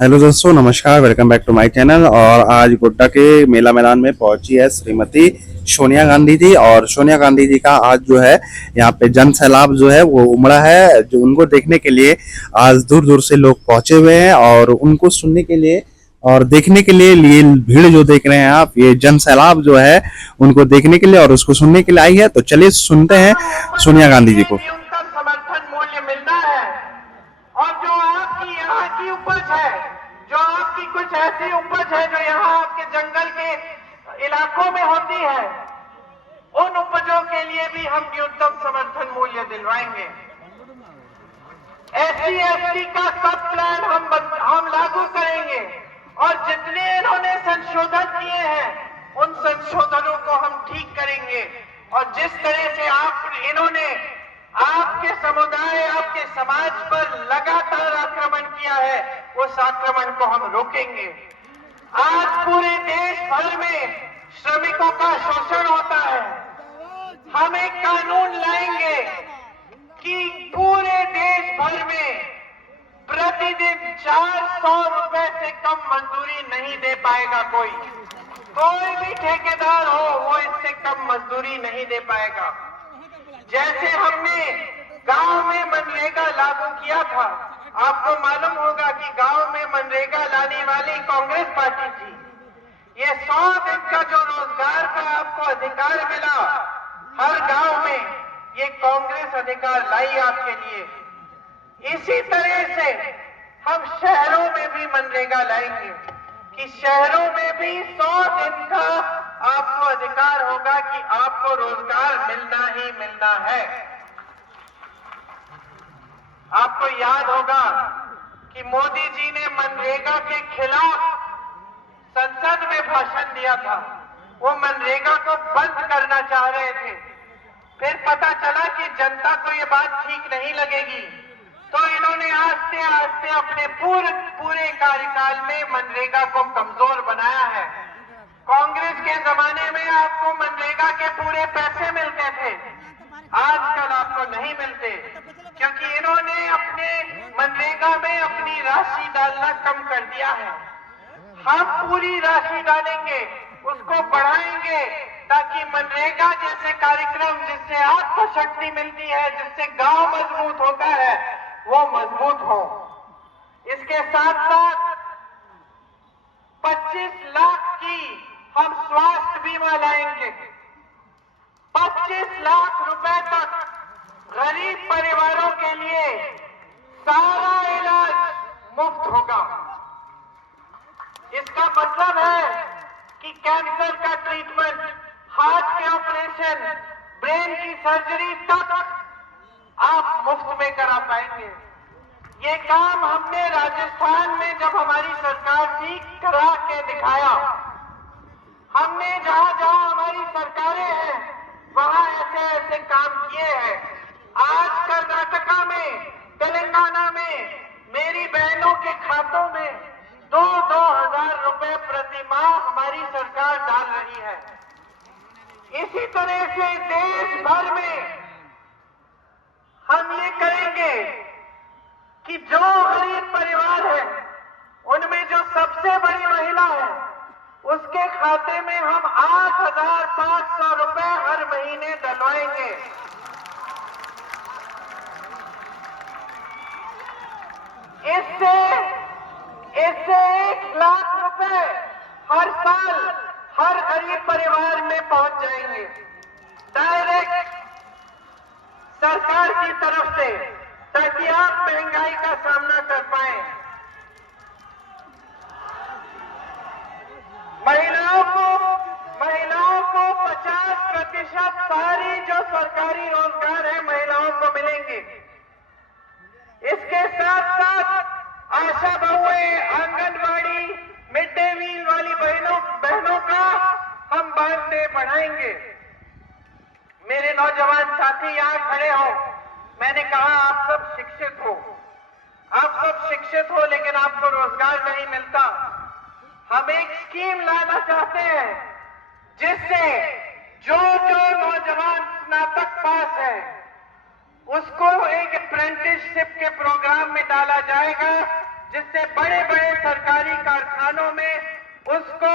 Hello दोस्तों, नमस्कार। Welcome back to my channel. और आज गोड्डा के मेला मैदान में पहुंची है श्रीमती सोनिया गांधी जी। और सोनिया गांधी जी का आज जो है यहाँ पे जन सैलाब जो है वो उमड़ा है, जो उनको देखने के लिए आज दूर दूर से लोग पहुंचे हुए हैं। और उनको सुनने के लिए और देखने के लिए भीड़ जो देख रहे हैं आप, ये जन सैलाब जो है उनको देखने के लिए और उसको सुनने के लिए आई है। तो चलिए सुनते हैं सोनिया गांधी जी को। न्यूनतम समर्थन मूल्य मिलना है और जो आपकी यहाँ की उपज है, जो आपकी कुछ ऐसी उपज है जो यहाँ आपके जंगल के इलाकों में होती है, उन उपजों के लिए भी हम न्यूनतम समर्थन मूल्य दिलवाएंगे। एससी एसटी का सब प्लान हम लागू करेंगे और जितने इन्होंने संशोधन किए हैं उन संशोधनों को हम ठीक करेंगे। और जिस तरह से इन्होंने आपके समुदाय, आपके समाज पर लगातार आक्रमण किया है, उस आक्रमण को हम रोकेंगे। आज पूरे देश भर में श्रमिकों का शोषण होता है। हम एक कानून लाएंगे कि पूरे देश भर में प्रतिदिन 400 रुपए से कम मजदूरी नहीं दे पाएगा कोई भी ठेकेदार हो, वो इससे कम मजदूरी नहीं दे पाएगा। जैसे हमने गांव में मनरेगा लागू किया था, आपको मालूम होगा कि गांव में मनरेगा लाने वाली कांग्रेस पार्टी थी। ये 100 दिन का जो रोजगार का आपको अधिकार मिला हर गांव में, ये कांग्रेस अधिकार लाई आपके लिए। इसी तरह से हम शहरों में भी मनरेगा लाएंगे कि शहरों में भी 100 दिन का आपको अधिकार होगा कि आपको रोजगार मिलना ही मिलना है। आपको याद होगा कि मोदी जी ने मनरेगा के खिलाफ संसद में भाषण दिया था। वो मनरेगा को बंद करना चाह रहे थे। फिर पता चला कि जनता को ये बात ठीक नहीं लगेगी, तो इन्होंने आस्ते आस्ते अपने पूरे कार्यकाल में मनरेगा को कमजोर बनाया है। कांग्रेस के जमाने में आपको मनरेगा के पूरे पैसे मिलते थे, आजकल आपको नहीं मिलते, क्योंकि इन्होंने अपने मनरेगा में अपनी राशि डालना कम कर दिया है। हम पूरी राशि डालेंगे, उसको बढ़ाएंगे, ताकि मनरेगा जैसे कार्यक्रम जिससे आपको शक्ति मिलती है, जिससे गांव मजबूत होता है, वो मजबूत हो। इसके साथ साथ 25 लाख की हम स्वास्थ्य बीमा लाएंगे। 25 लाख रुपए तक गरीब परिवारों के लिए सारा इलाज मुफ्त होगा। इसका मतलब है कि कैंसर का ट्रीटमेंट, हार्ट के ऑपरेशन, ब्रेन की सर्जरी तक आप मुफ्त में करा पाएंगे। ये काम हमने राजस्थान में जब हमारी सरकार थी करा के दिखाया। हमने जहां जहां हमारी सरकारें हैं वहां ऐसे ऐसे काम किए हैं। आज कर्नाटका में, तेलंगाना में मेरी बहनों के खातों में 2-2 हजार रुपए प्रति माह हमारी सरकार डाल रही है। इसी तरह से देश भर में हम ये करेंगे कि जो गरीब परिवार है उनमें जो सबसे बड़ी महिला है उसके खाते में हम 8,500 रुपए हर महीने डलवाएंगे। इससे 1 लाख रुपए हर साल हर गरीब परिवार में पहुंच जाएंगे, डायरेक्ट सरकार की तरफ से, ताकि आप महंगाई का सामना कर पाए। महिलाओं को 50% सारी जो सरकारी रोजगार है महिलाओं को मिलेंगे। इसके साथ साथ आशा बहुएं, आंगनबाड़ी, मिड डे मील वाली बहनों का हम मानदेय बढ़ाएंगे। मेरे नौजवान साथी यहां खड़े हो, मैंने कहा आप सब शिक्षित हो, आप सब शिक्षित हो, लेकिन आपको रोजगार नहीं मिलता। हम एक स्कीम लाना चाहते हैं जिससे जो नौजवान स्नातक पास है उसको एक अप्रेंटिसशिप के प्रोग्राम में डाला जाएगा जिससे बड़े बड़े सरकारी कारखानों में उसको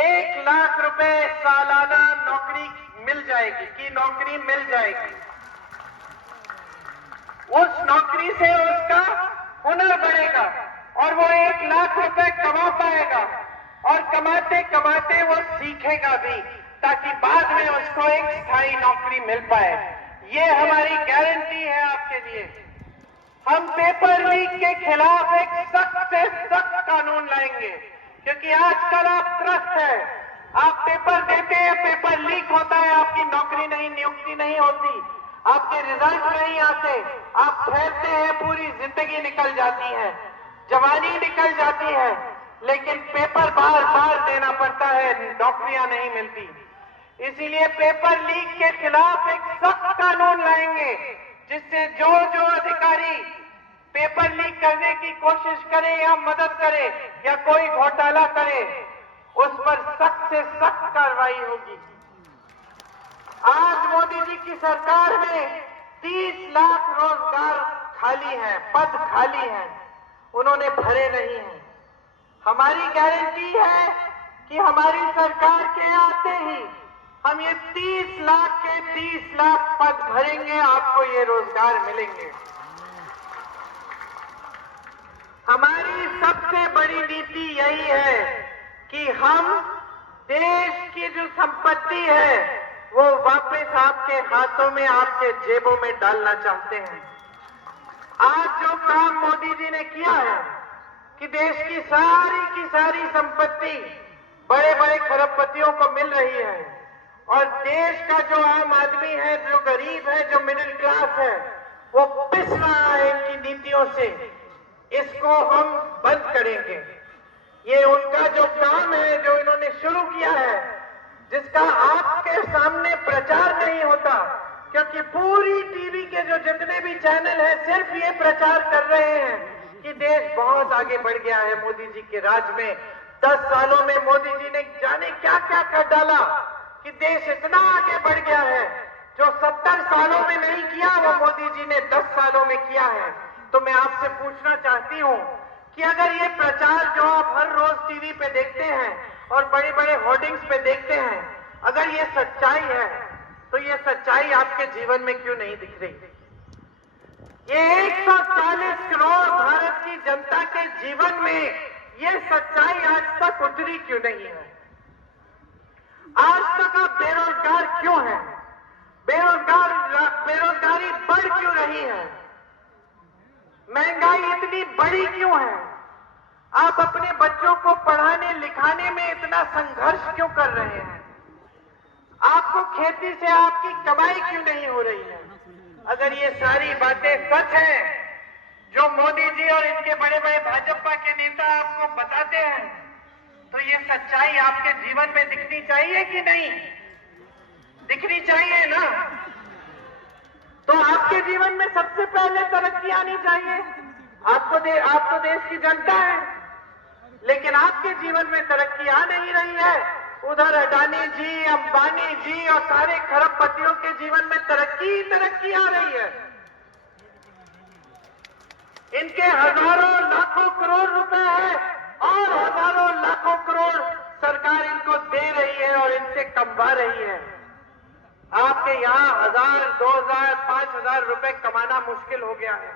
1 लाख रुपए सालाना नौकरी मिल जाएगी की नौकरी मिल जाएगी। उस नौकरी से उसका हुनर बढ़ेगा और वो 1 लाख रुपए कमा पाएगा और कमाते कमाते वो सीखेगा भी ताकि बाद में उसको एक स्थायी नौकरी मिल पाए। ये हमारी गारंटी है आपके लिए। हम पेपर लीक के खिलाफ एक सख्त से सख्त कानून लाएंगे क्योंकि आजकल आप त्रस्त है, आप पेपर देते हैं, पेपर लीक होता है, आपकी नौकरी नहीं, नियुक्ति नहीं होती, आपके रिजल्ट नहीं आते, आप ठहरते हैं, पूरी जिंदगी निकल जाती है, जवानी निकल जाती है, लेकिन पेपर बार बार देना पड़ता है, नौकरियां नहीं मिलती। इसीलिए पेपर लीक के खिलाफ एक सख्त कानून लाएंगे जिससे जो जो अधिकारी पेपर लीक करने की कोशिश करे या मदद करे या कोई घोटाला करे उस पर सख्त से सख्त कार्रवाई होगी। आज मोदी जी की सरकार में 30 लाख रोजगार खाली हैं, पद खाली हैं, उन्होंने भरे नहीं हैं। हमारी गारंटी है कि हमारी सरकार के आते ही हम ये 30 लाख के 30 लाख पद भरेंगे, आपको ये रोजगार मिलेंगे। हमारी सबसे बड़ी नीति यही है कि हम देश की जो संपत्ति है वो वापस आपके हाथों में, आपके जेबों में डालना चाहते हैं। आज जो काम मोदी जी ने किया है कि देश की सारी संपत्ति बड़े बड़े खरबपतियों को मिल रही है और देश का जो आम आदमी है, जो गरीब है, जो मिडिल क्लास है, वो पिस रहा है इनकी नीतियों से। इसको हम बंद करेंगे। ये उनका जो काम है, जो इन्होंने शुरू किया है, जिसका आपके सामने प्रचार नहीं होता क्योंकि पूरी टीवी के जो जितने भी चैनल हैं सिर्फ ये प्रचार कर रहे हैं कि देश बहुत आगे बढ़ गया है मोदी जी के राज में। 10 सालों में मोदी जी ने जाने क्या क्या कर डाला कि देश इतना आगे बढ़ गया है। जो 70 सालों में नहीं किया वो मोदी जी ने 10 सालों में किया है। तो मैं आपसे पूछना चाहती हूं कि अगर ये प्रचार जो आप हर रोज टीवी पे देखते हैं और बड़े बड़े होर्डिंग्स पे देखते हैं, अगर ये सच्चाई है तो ये सच्चाई आपके जीवन में क्यों नहीं दिख रही? ये 140 करोड़ भारत की जनता के जीवन में ये सच्चाई आज तक उतरी क्यों नहीं है? आज तक आप बेरोजगार क्यों हैं? बेरोजगारी बढ़ क्यों रही है? महंगाई इतनी बड़ी क्यों है? आप अपने बच्चों को पढ़ाने लिखाने में इतना संघर्ष क्यों कर रहे हैं? आपको खेती से आपकी कमाई क्यों नहीं हो रही है? अगर ये सारी बातें सच हैं जो मोदी जी और इनके बड़े बड़े भाजपा के नेता आपको बताते हैं, तो ये सच्चाई आपके जीवन में दिखनी चाहिए कि नहीं? दिखनी चाहिए ना? तो आपके जीवन में सबसे पहले तरक्की आनी चाहिए। आप तो देश की जनता है, लेकिन आपके जीवन में तरक्की आ नहीं रही है। उधर अडानी जी, अंबानी जी और सारे खरबपतियों के जीवन में तरक्की आ रही है। इनके हजारों लाखों करोड़ रुपए है और हजारों लाखों करोड़ सरकार इनको दे रही है और इनसे कमवा रही है। आपके यहां 1000, 2000, 5000 रुपए कमाना मुश्किल हो गया है।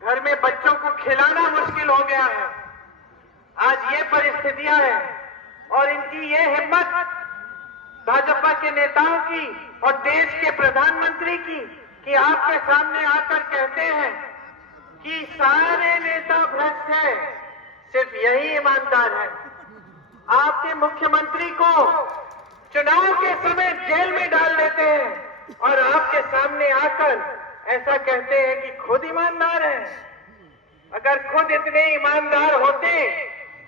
घर में बच्चों को खिलाना मुश्किल हो गया है। आज ये परिस्थितियां हैं और इनकी ये हिम्मत भाजपा के नेताओं की और देश के प्रधानमंत्री की कि आपके सामने आकर कहते हैं कि सारे नेता भ्रष्ट हैं, सिर्फ यही ईमानदार है। आपके मुख्यमंत्री को चुनाव के समय जेल में डाल देते हैं और आपके सामने आकर ऐसा कहते हैं कि खुद ईमानदार है। अगर खुद इतने ईमानदार होते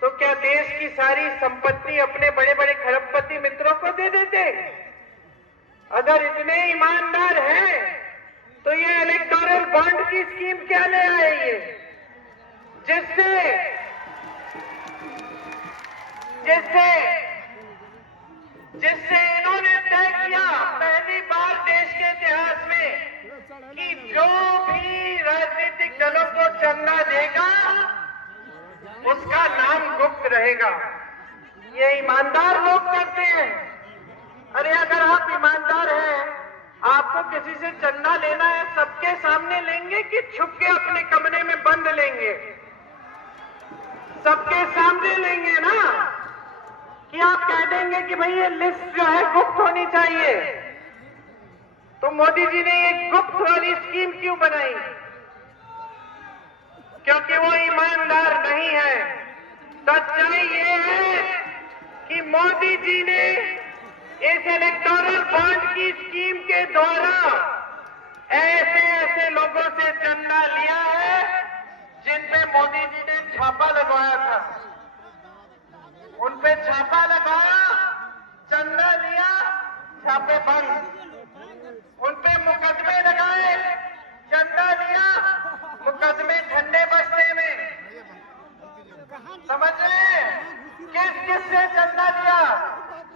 तो क्या देश की सारी संपत्ति अपने बड़े बड़े खरबपति मित्रों को दे देते? अगर इतने ईमानदार हैं तो ये इलेक्टोरल बॉन्ड की स्कीम क्या ले आए ये, जिससे इन्होंने तय किया पहली बार देश के इतिहास में कि जो भी राजनीतिक दलों को चंदा देगा उसका नाम गुप्त रहेगा। ये ईमानदार लोग करते हैं। अरे अगर आप ईमानदार हैं, आपको किसी से चंदा लेना है, सबके सामने लेंगे कि छुप के अपने कमरे में बंद लेंगे? सबके सामने लेंगे ना, कि आप कह देंगे कि भाई ये लिस्ट जो है गुप्त होनी चाहिए। तो मोदी जी ने ये गुप्त वाली स्कीम क्यों बनाई? क्योंकि वो ईमानदार नहीं है। सच्चाई ये है कि मोदी जी ने इस इलेक्टोरल बॉन्ड की स्कीम के द्वारा ऐसे ऐसे लोगों से चंदा लिया है जिन पे मोदी जी ने छापा लगवाया था। उन पे छापा लगाया, चंदा लिया, छापे बंद। उन पे मुकदमे लगाए, चंदा लिया, मुकदमे ठंडे बस्ते में। समझ रहे हैं? किस किस से चंदा लिया?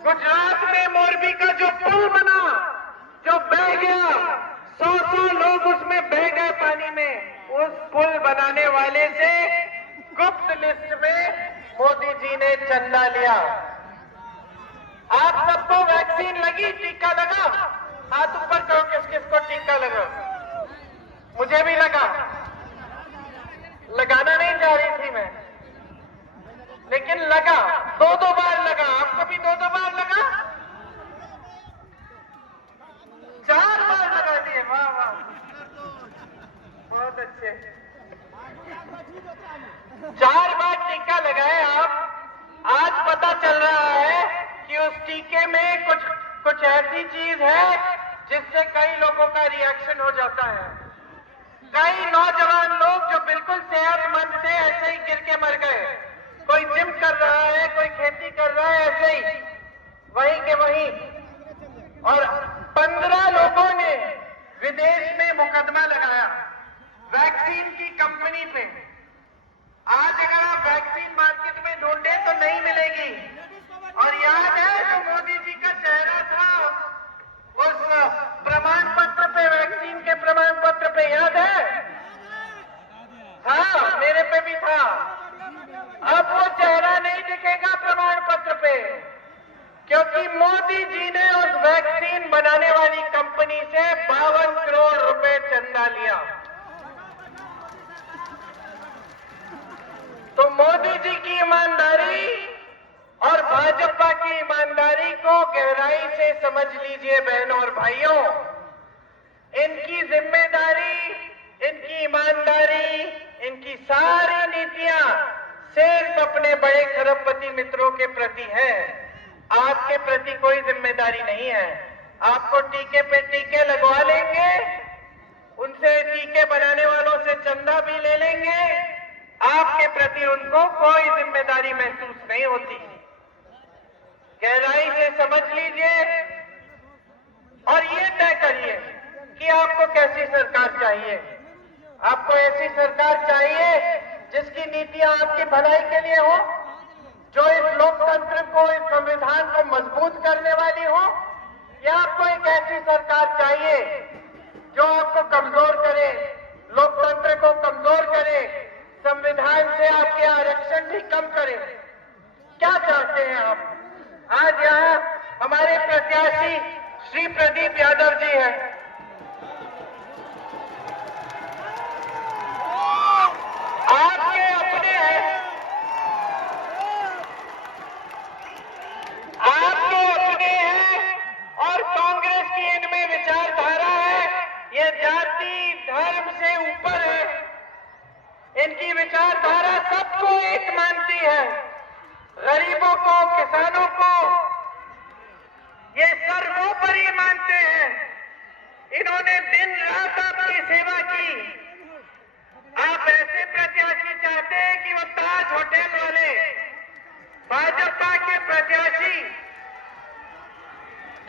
गुजरात में मोरबी का जो पुल बना, जो बह गया, 100 लोग उसमें बह गए पानी में, उस पुल बनाने वाले से गुप्त लिस्ट में मोदी जी ने चंदा लिया। आप सबको वैक्सीन लगी, टीका लगा? हाथ ऊपर करो किस किस को टीका लगा। मुझे भी लगा, लगाना नहीं चाह रही थी मैं, लेकिन लगा। 2-2 बार लगा। आपको भी 2-2 बार लगा? 4 बार लगा दिए। वाह वाह, बहुत अच्छे। 4 बार टीका लगाए आप। आज पता चल रहा है कि उस टीके में कुछ ऐसी चीज है जिससे कई लोगों का रिएक्शन हो जाता है। कई नौजवान लोग जो बिल्कुल सेहतमंद थे ऐसे ही गिर के मर गए। कोई जिम कर रहा है, कोई खेती कर रहा है, ऐसे ही वहीं के वहीं। और 15 लोगों ने विदेश में मुकदमा लगाया वैक्सीन की कंपनी पे। आज अगर आप वैक्सीन मार्केट में ढूंढे तो नहीं मिलेगी। और याद है जो मोदी जी का चेहरा था उस प्रमाण पत्र पे, वैक्सीन के प्रमाण पत्र पे, याद है? हाँ, मेरे पे भी था। अब वो चेहरा नहीं दिखेगा प्रमाण पत्र पे, क्योंकि मोदी जी ने उस वैक्सीन बनाने वाली कंपनी से 52 करोड़ रुपए चंदा लिया। तो मोदी जी की ईमानदारी और भाजपा की ईमानदारी को गहराई से समझ लीजिए बहनों और भाइयों। इनकी जिम्मेदारी, इनकी ईमानदारी, इनकी सारी नीतियां सिर्फ अपने बड़े खरबपति मित्रों के प्रति है। आपके प्रति कोई जिम्मेदारी नहीं है। आपको टीके पे टीके लगवा लेंगे, उनसे टीके बनाने वालों से चंदा भी ले लेंगे, आपके प्रति उनको कोई जिम्मेदारी महसूस नहीं होती। गहराई से समझ लीजिए और ये तय करिए कि आपको कैसी सरकार चाहिए। आपको ऐसी सरकार चाहिए जिसकी नीतियां आपकी भलाई के लिए हो, जो इस लोकतंत्र को, इस संविधान को मजबूत करने वाली हो, या आपको एक ऐसी सरकार चाहिए जो आपको कमजोर करे, लोकतंत्र को कमजोर करे, संविधान से आपके आरक्षण भी कम करे? क्या चाहते हैं आप? आज यहाँ हमारे प्रत्याशी श्री प्रदीप यादव जी हैं। आपके अपने हैं, आपके अपने हैं, और कांग्रेस की इनमें विचारधारा है, ये जाति धर्म से ऊपर है। इनकी विचारधारा सबको एक मानती है, गरीबों को, किसानों को ये सर्वोपरि मानते हैं। इन्होंने दिन रात आपकी सेवा की। आप ऐसे प्रत्याशी चाहते हैं कि वो ताज होटल वाले, भाजपा के प्रत्याशी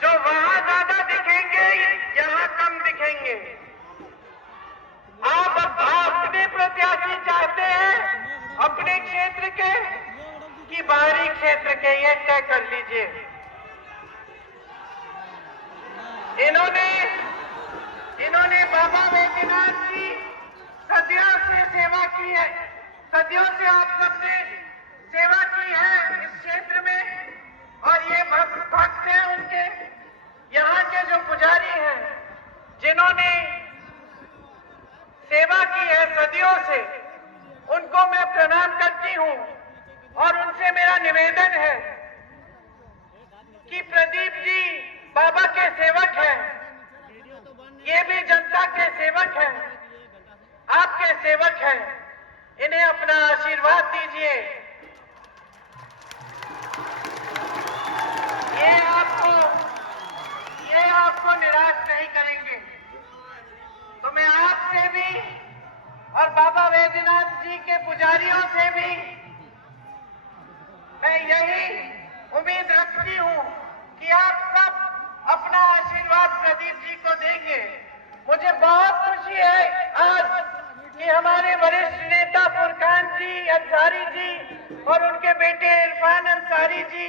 जो वहां ज्यादा दिखेंगे, यहां कम दिखेंगे। आप अपने प्रत्याशी चाहते हैं अपने क्षेत्र के कि बाहरी क्षेत्र के, ये तय कर लीजिए। इन्होंने बाबा बैद्यनाथ की सदियों से सेवा की है, सदियों से आप सबने सेवा की है इस क्षेत्र में, और ये भक्त हैं उनके, यहाँ के जो पुजारी हैं जिन्होंने सेवा की है सदियों से, उनको मैं प्रणाम करती हूँ। और उनसे मेरा निवेदन है कि प्रदीप जी बाबा के सेवक हैं, ये भी जनता के सेवक हैं, आपके सेवक हैं, इन्हें अपना आशीर्वाद दीजिए। ये आपको निराश नहीं करेंगे। तो मैं आपसे भी और बाबा वैद्यनाथ जी के पुजारियों से भी मैं यही उम्मीद रखती हूँ कि आप सब अपना आशीर्वाद प्रदीप जी को देंगे। मुझे बहुत खुशी है आज कि हमारे वरिष्ठ नेता फुरकान जी अंसारी जी और उनके बेटे इरफान अंसारी जी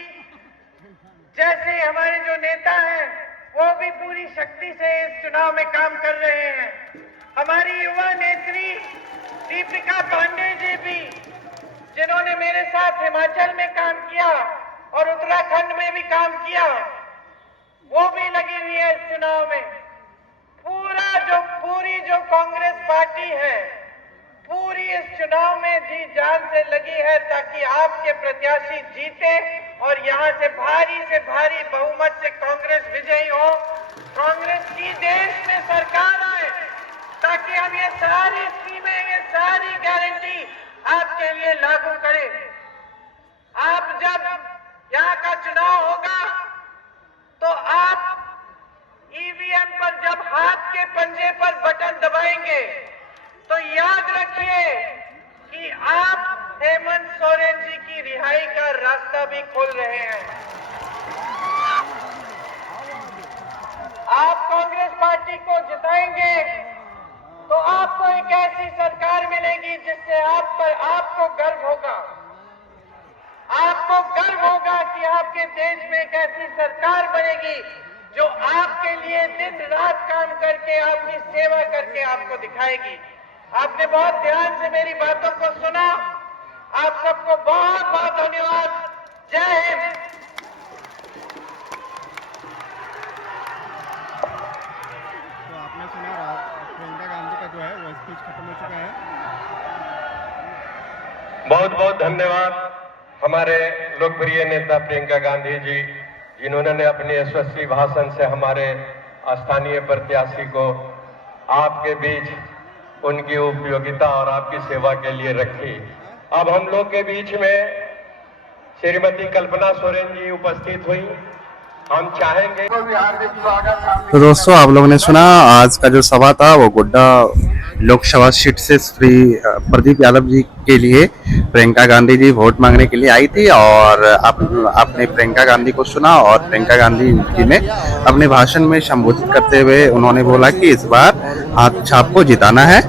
जैसे हमारे जो नेता हैं वो भी पूरी शक्ति से इस चुनाव में काम कर रहे हैं। हमारी युवा नेत्री दीपिका पांडे जी भी, जिन्होंने मेरे साथ हिमाचल में काम किया और उत्तराखंड में भी काम किया, वो भी लगी हुई है इस चुनाव में। पूरी जो कांग्रेस पार्टी है पूरी इस चुनाव में जी जान से लगी है ताकि आपके प्रत्याशी जीते और यहाँ से भारी बहुमत से कांग्रेस विजयी हो, कांग्रेस की देश में सरकार आए ताकि हम ये सारी स्कीमें, ये सारी गारंटी आपके लिए लागू करें। आप जब यहाँ का चुनाव होगा तो आप ईवीएम पर जब हाथ के पंजे पर बटन दबाएंगे तो याद रखिए कि आप हेमंत सोरेन जी की रिहाई का रास्ता भी खोल रहे हैं। आप कांग्रेस पार्टी को जिताएंगे तो आपको एक ऐसी सरकार मिलेगी जिससे आप पर आपको गर्व होगा। आपको गर्व होगा कि आपके देश में एक ऐसी सरकार बनेगी जो आपके लिए दिन रात काम करके, आपकी सेवा करके आपको दिखाएगी। आपने बहुत ध्यान से मेरी बातों को सुना। आप सबको बहुत बहुत धन्यवाद। जय हिंद। तो आपने सुना प्रियंका गांधी का जो है वो स्पीच खत्म हो चुका है। बहुत बहुत धन्यवाद हमारे लोकप्रिय नेता प्रियंका गांधी जी, जिन्होंने अपने यशस्वी भाषण से हमारे स्थानीय प्रत्याशी को आपके बीच उनकी उपयोगिता और आपकी सेवा के लिए रखी। अब हम लोग के बीच में श्रीमती कल्पना सोरेन जी उपस्थित हुई। हम चाहेंगे तो दोस्तों आप लोगों ने सुना आज का जो सभा था वो गोड्डा लोकसभा सीट से श्री प्रदीप यादव जी के लिए प्रियंका गांधी जी वोट मांगने के लिए आई थी और आपने प्रियंका गांधी को सुना और प्रियंका गांधी जी ने अपने भाषण में संबोधित करते हुए उन्होंने बोला कि इस बार हाथ छाप को जिताना है